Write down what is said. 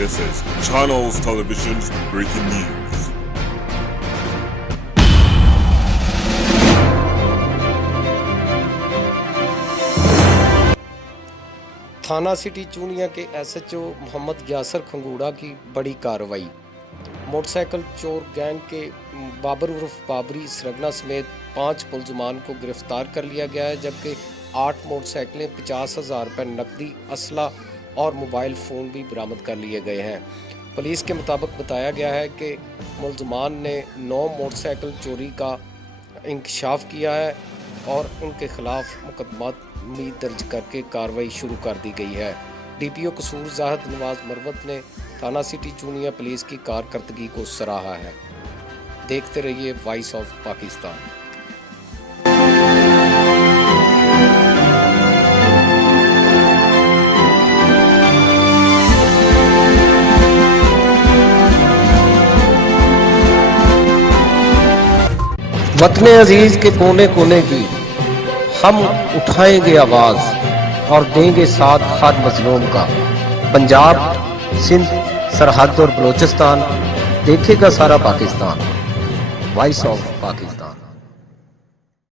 This is Channels Television's breaking news. थाना city Chunian के SHO Mohammad यासर खंगूड़ा की बड़ी कार्रवाई। मोटरसाइकिल चोर गैंग के बाबर उर्फ बाबरी सरगना समेत 5 मुलजमान को गिरफ्तार कर लिया गया है, जबकि 8 मोटरसाइकिलें, 50,000 रुपये नकदी, असला और मोबाइल फ़ोन भी बरामद कर लिए गए हैं। पुलिस के मुताबिक बताया गया है कि मुलजमान ने 9 मोटरसाइकिल चोरी का इंकशाफ किया है और उनके खिलाफ मुकदमा दर्ज करके कार्रवाई शुरू कर दी गई है। डीपीओ कसूर जाहिद नवाज मरवत ने थाना सिटी चूनिया पुलिस की कारकर्दगी को सराहा है। देखते रहिए वॉइस ऑफ पाकिस्तान। वतने अजीज के कोने कोने की हम उठाएंगे आवाज और देंगे साथ हर मजलूम का। पंजाब, सिंध, सरहद और बलोचिस्तान देखेगा सारा पाकिस्तान। Voice of Pakistan.